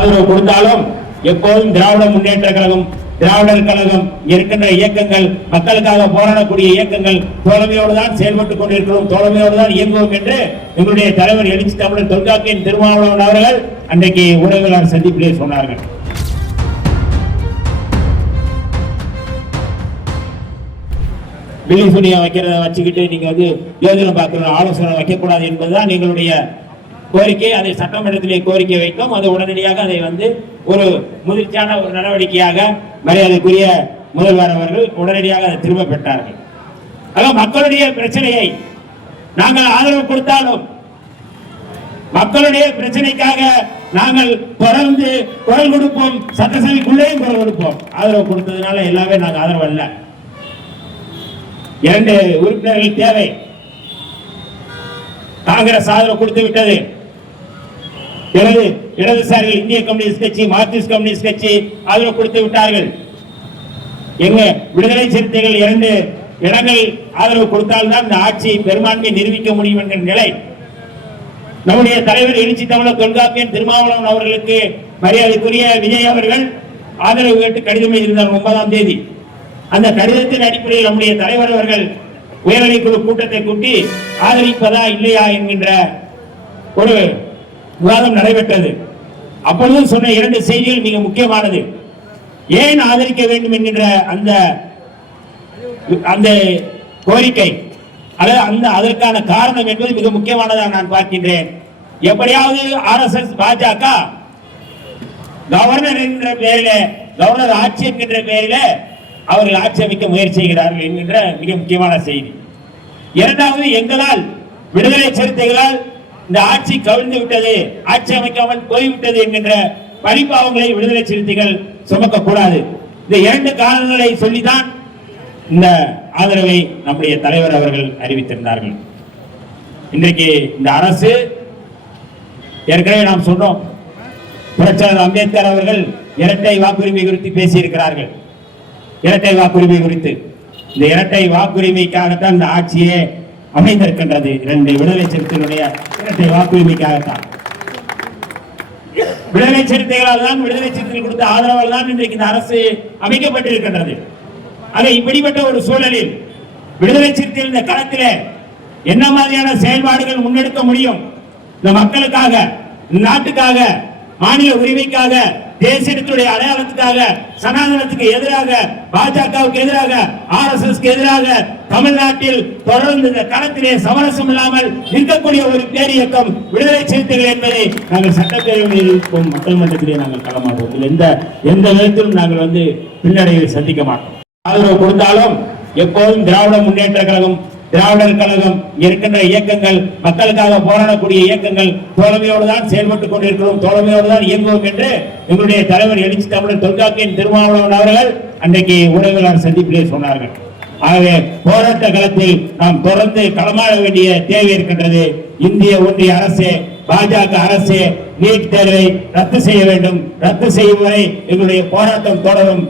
ஆதரவு கொடுத்தாலும் எப்போதும் திராவிட முன்னேற்ற கழகம், திராவிடர் கழகம் இருக்கின்ற இயக்கங்கள், மக்களுக்காக போராடக்கூடிய இயக்கங்கள் தோழமையோடு தான் செயல்பட்டுக் கொண்டிருக்கிறோம், தோழமையோடு தான் இயங்குவோம் என்று எங்களுடைய தலைவர் எழுச்சி தமிழர் தொல்காப்பியன் திருமாவளவன் அவர்கள் அன்றைக்கு ஊடகவியலாளர் சந்திப்பிலே சொன்னார்கள். பில்லி சுனியை வைக்கிறத வச்சுக்கிட்டு நீங்க யோஜனை பார்க்கிற ஆலோசனை வைக்கக்கூடாது என்பதுதான் எங்களுடைய கோரிக்கை. அதை சட்டமன்றத்திலே கோரிக்கை வைக்கும். அது உடனடியாக அதை ஒரு முதிர்ச்சியான ஒரு நடவடிக்கையாக மரியாதைக்குரிய முதல்வர் அவர்கள் உடனடியாக அதை திரும்ப பெற்றார்கள். மக்களுடைய பிரச்சனையை நாங்கள் ஆதரவு கொடுத்தாலும் மக்களுடைய பிரச்சனைக்காக நாங்கள் தொடர்ந்து குரல் கொடுப்போம், சட்டசபைக்குள்ளேயும் குரல் கொடுப்போம். ஆதரவு கொடுத்ததுனால எல்லாமே நாங்கள் ஆதரவு அல்ல. 2 உறுப்பினர்கள் தேவை. காங்கிரஸ் ஆதரவு கொடுத்து விட்டது. இடதுசாரிகள் இந்திய கம்யூனிஸ்ட் கட்சி, மார்க்சிஸ்ட் கம்யூனிஸ்ட் கட்சி ஆதரவு கொடுத்து விட்டார்கள். எங்க விடுதலை சிறுத்தைகள் 2 இடங்கள் ஆதரவு கொடுத்தால்தான் இந்த ஆட்சியை பெரும்பான்மை நிரூபிக்க முடியும் என்கிற நிலை. நம்முடைய தலைவர் எழுச்சி தமிழர் தொல்காப்பியன் திருமாவளவன் அவர்களுக்கு மரியாதைக்குரிய விஜய் அவர்கள் ஆதரவு கேட்டு கடிதம் எழுதியிருந்தார் 9ஆம் தேதி. அந்த கடிதத்தின் அடிப்படையில் நம்முடைய தலைவர் அவர்கள் உயர்நிலைக்குழு கூட்டத்தை கூட்டி ஆதரிப்பதா இல்லையா என்கின்ற ஒரு விவாதம் நடைபெற்றது. அப்பொழுது சொன்ன 2 செய்திகள் மிக முக்கியமானது. ஏன் ஆதரிக்க வேண்டும் என்கின்ற அந்த கோரிக்கை அல்லது அதற்கான காரணம் என்பது மிக முக்கியமானதாக நான் பார்க்கின்றேன். எப்படியாவது RSS பாஜக கவர்னர் என்கிற பெயரில், கவர்னர் ஆட்சி என்கின்ற பெயரில் அவர்கள் ஆட்சி அமைக்க முயற்சி செய்கிறார்கள் என்கின்ற மிக முக்கியமான செய்தி. இரண்டாவது, எங்களால் விடுதலை சிறுத்தைகளால் இந்த ஆட்சி கவிழ்ந்து விட்டது, ஆட்சி அமைக்காமல் போய்விட்டது என்கின்ற பழிபாவங்களை விடுதலை சிறுத்தைகள் சுமக்க கூடாது. இந்த 2 காரணங்களை சொல்லிதான் இந்த ஆதரவை நம்முடைய தலைவர் அவர்கள் அறிவித்திருந்தார்கள். இன்றைக்கு இந்த அரசு, ஏற்கனவே நாம் சொன்னோம், புரட்சியாளர் அம்பேத்கர் அவர்கள் இரட்டை வாக்குரிமை குறித்து பேசியிருக்கிறார்கள். இரட்டை வாக்குரிமை குறித்து, இந்த இரட்டை வாக்குரிமைக்காகத்தான் இந்த ஆட்சியே அமைந்திருக்கின்றது. 2 விடுதலை சிறுத்தைகளுடைய இரட்டை வாக்குரிமைக்காகத்தான். விடுதலை சிறுத்தைகளால் தான், விடுதலை சிறுத்தைகள் கொடுத்த ஆதரவால் தான் இன்றைக்கு இந்த அரசு அமைக்கப்பட்டிருக்கின்றது. ஆக இப்படிப்பட்ட ஒரு சூழலில் விடுதலை சிறுத்தைகள் இந்த களத்திலே என்ன மாதிரியான செயல்பாடுகள் முன்னெடுக்க முடியும்? இந்த மக்களுக்காக, நாட்டுக்காக, மாநில உரிமைக்காக, தேசியத்துடைய அடையாளத்துக்காக, சனாதனத்துக்கு எதிராக, பாஜகவுக்கு எதிராக, RSSக்கு எதிராக தமிழ்நாட்டில் தொடர்ந்து இந்த களத்திலே சமரசம் இல்லாமல் நிற்கக்கூடிய ஒரு பேரியக்கம் விடுதலை சிறுத்தைகள் என்பதை நாங்கள் சட்டப்பேரவையில் மக்கள் மன்றத்திலே நாங்கள் களமாடுவோம். எந்த விதத்திலும் நாங்கள் பின்னடைவை சந்திக்க மாட்டோம். ஆதரவு கொடுத்தாலும் எப்போதும் திராவிட முன்னேற்ற கழகம், திராவிடர் கழகம் இருக்கின்ற இயக்கங்கள், மக்களுக்காக போராடக்கூடிய இயக்கங்கள் தோழமையோடு தான் செயல்பட்டுக் கொண்டிருக்கிறோம், தோழமையோடு தான் இயங்குவோம் என்று எங்களுடைய தலைவர் எழுச்சி தமிழர் தொல்காப்பியன் திருமாவளவன் அவர்கள் அன்றைக்கு ஊடகவியலாளர் சந்திப்பிலே சொன்னார்கள். ஆகவே போராட்ட களத்தில் நாம் தொடர்ந்து களமாட வேண்டிய தேவை இருக்கின்றது. இந்திய ஒன்றிய அரசு, பாஜக அரசு நீட் தேர்வை ரத்து செய்ய வேண்டும். ரத்து செய்யும் வரை எங்களுடைய போராட்டம் தொடரும்.